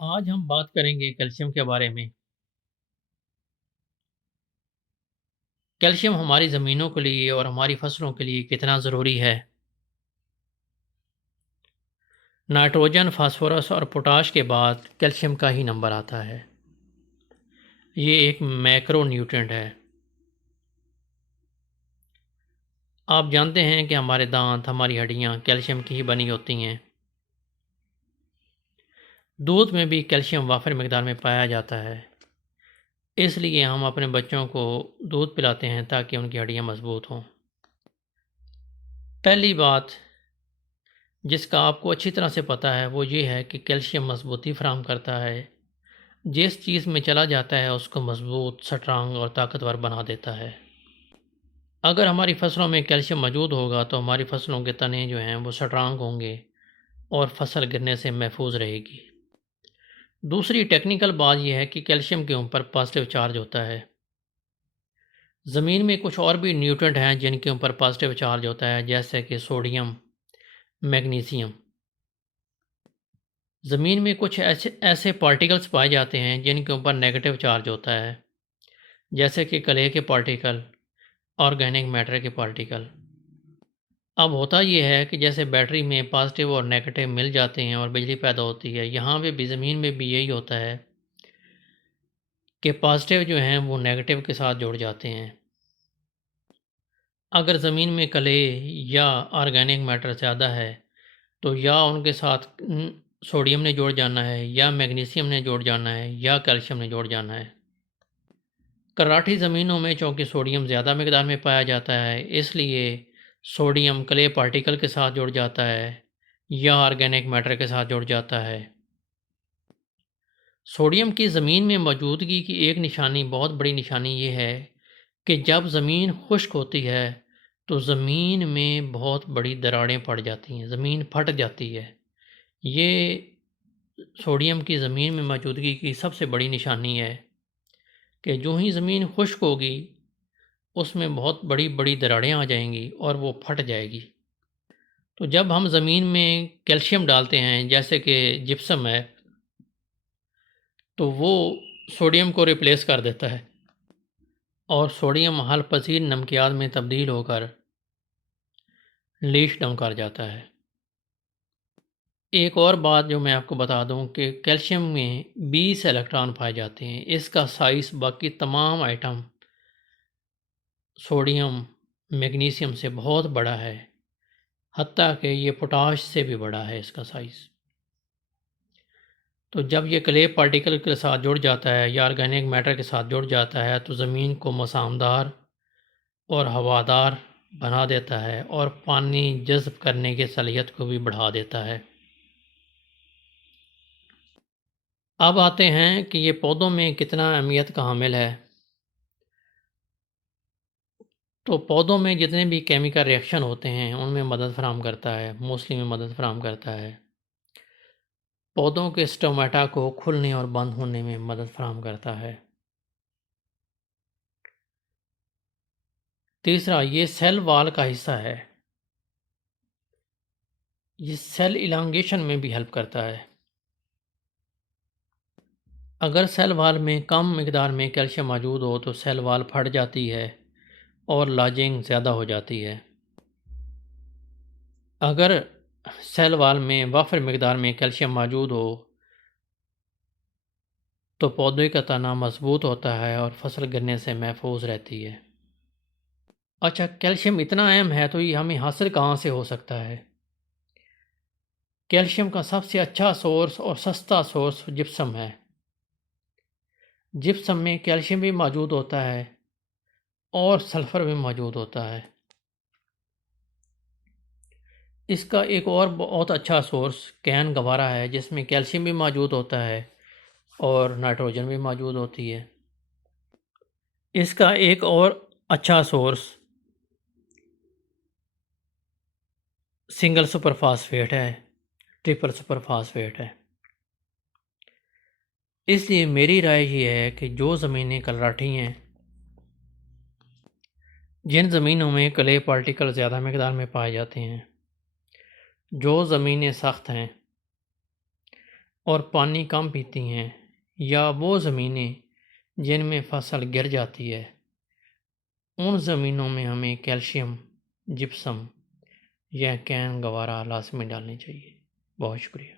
آج ہم بات کریں گے کیلشیم کے بارے میں۔ کیلشیم ہماری زمینوں کے لیے اور ہماری فصلوں کے لیے کتنا ضروری ہے۔ نائٹروجن، فاسفورس اور پوٹاش کے بعد کیلشیم کا ہی نمبر آتا ہے۔ یہ ایک میکرو نیوٹرینٹ ہے۔ آپ جانتے ہیں کہ ہمارے دانت، ہماری ہڈیاں کیلشیم کی ہی بنی ہوتی ہیں۔ دودھ میں بھی کیلشیم وافر مقدار میں پایا جاتا ہے، اس لیے ہم اپنے بچوں کو دودھ پلاتے ہیں تاکہ ان کی ہڈیاں مضبوط ہوں۔ پہلی بات جس کا آپ کو اچھی طرح سے پتہ ہے وہ یہ ہے کہ کیلشیم مضبوطی فراہم کرتا ہے۔ جس چیز میں چلا جاتا ہے اس کو مضبوط، سٹرانگ اور طاقتور بنا دیتا ہے۔ اگر ہماری فصلوں میں کیلشیم موجود ہوگا تو ہماری فصلوں کے تنے جو ہیں وہ سٹرانگ ہوں گے اور فصل گرنے سے محفوظ رہے گی۔ دوسری ٹیکنیکل بات یہ ہے کہ کیلشیم کے اوپر پازیٹیو چارج ہوتا ہے۔ زمین میں کچھ اور بھی نیوٹرینٹ ہیں جن کے اوپر پازیٹیو چارج ہوتا ہے، جیسے کہ سوڈیم، میگنیزیم۔ زمین میں کچھ ایسے پارٹیکلز پائے جاتے ہیں جن کے اوپر نیگیٹو چارج ہوتا ہے، جیسے کہ کلے کے پارٹیکل، آرگینک میٹر کے پارٹیکل۔ اب ہوتا یہ ہے کہ جیسے بیٹری میں پازیٹیو اور نیگیٹو مل جاتے ہیں اور بجلی پیدا ہوتی ہے، یہاں پہ بھی زمین میں بھی یہی ہوتا ہے کہ پازیٹیو جو ہیں وہ نیگیٹو کے ساتھ جڑ جاتے ہیں۔ اگر زمین میں کلے یا آرگینک میٹر زیادہ ہے تو یا ان کے ساتھ سوڈیم نے جوڑ جانا ہے، یا میگنیسیم نے جوڑ جانا ہے، یا کیلشیم نے جوڑ جانا ہے۔ کراٹھی زمینوں میں چونکہ سوڈیم زیادہ مقدار میں پایا جاتا ہے، اس لیے سوڈیم کلے پارٹیکل کے ساتھ جڑ جاتا ہے یا آرگینک میٹر کے ساتھ جڑ جاتا ہے۔ سوڈیم کی زمین میں موجودگی کی ایک نشانی، بہت بڑی نشانی یہ ہے کہ جب زمین خشک ہوتی ہے تو زمین میں بہت بڑی دراڑیں پڑ جاتی ہیں، زمین پھٹ جاتی ہے۔ یہ سوڈیم کی زمین میں موجودگی کی سب سے بڑی نشانی ہے کہ جو ہی زمین خشک ہوگی اس میں بہت بڑی بڑی دراڑیں آ جائیں گی اور وہ پھٹ جائے گی۔ تو جب ہم زمین میں کیلشیم ڈالتے ہیں جیسے کہ جپسم ہے تو وہ سوڈیم کو ریپلیس کر دیتا ہے اور سوڈیم حل پذیر نمکیات میں تبدیل ہو کر لیش ڈاؤن کر جاتا ہے۔ ایک اور بات جو میں آپ کو بتا دوں کہ کیلشیم میں 20 الیکٹران پائے جاتے ہیں۔ اس کا سائز باقی تمام آئٹم سوڈیم، میگنیسیم سے بہت بڑا ہے، حتیٰ کہ یہ پوٹاش سے بھی بڑا ہے اس کا سائز۔ تو جب یہ کلے پارٹیکل کے ساتھ جڑ جاتا ہے یا آرگینک میٹر کے ساتھ جڑ جاتا ہے تو زمین کو مسامدار اور ہوادار بنا دیتا ہے اور پانی جذب کرنے کی صلاحیت کو بھی بڑھا دیتا ہے۔ اب آتے ہیں کہ یہ پودوں میں کتنا اہمیت کا حامل ہے۔ تو پودوں میں جتنے بھی کیمیکل ریئیکشن ہوتے ہیں ان میں مدد فراہم کرتا ہے، موسٹلی میں مدد فراہم کرتا ہے۔ پودوں کے اسٹومیٹا کو کھلنے اور بند ہونے میں مدد فراہم کرتا ہے۔ تیسرا، یہ سیل وال کا حصہ ہے، یہ سیل الانگیشن میں بھی ہیلپ کرتا ہے۔ اگر سیل وال میں کم مقدار میں کیلشیم موجود ہو تو سیل وال پھٹ جاتی ہے اور لاجنگ زیادہ ہو جاتی ہے۔ اگر سیل وال میں وافر مقدار میں کیلشیم موجود ہو تو پودے کا تنا مضبوط ہوتا ہے اور فصل گرنے سے محفوظ رہتی ہے۔ اچھا، کیلشیم اتنا اہم ہے تو یہ ہمیں حاصل کہاں سے ہو سکتا ہے؟ کیلشیم کا سب سے اچھا سورس اور سستا سورس جپسم ہے۔ جپسم میں کیلشیم بھی موجود ہوتا ہے اور سلفر بھی موجود ہوتا ہے۔ اس کا ایک اور بہت اچھا سورس کین گوارا ہے جس میں کیلشیم بھی موجود ہوتا ہے اور نائٹروجن بھی موجود ہوتی ہے۔ اس کا ایک اور اچھا سورس سنگل سپر فاسفیٹ ہے، ٹرپل سپر فاسفیٹ ہے۔ اس لیے میری رائے یہ ہے کہ جو زمینیں کلراٹھی ہیں، جن زمینوں میں کلے پارٹیکل زیادہ مقدار میں پائے جاتے ہیں، جو زمینیں سخت ہیں، اور پانی کم پیتی ہیں، یا وہ زمینیں جن میں فصل گر جاتی ہے، ان زمینوں میں ہمیں کیلشیم، جپسم یا کین گوارا لازمی ڈالنی چاہیے۔ بہت شکریہ۔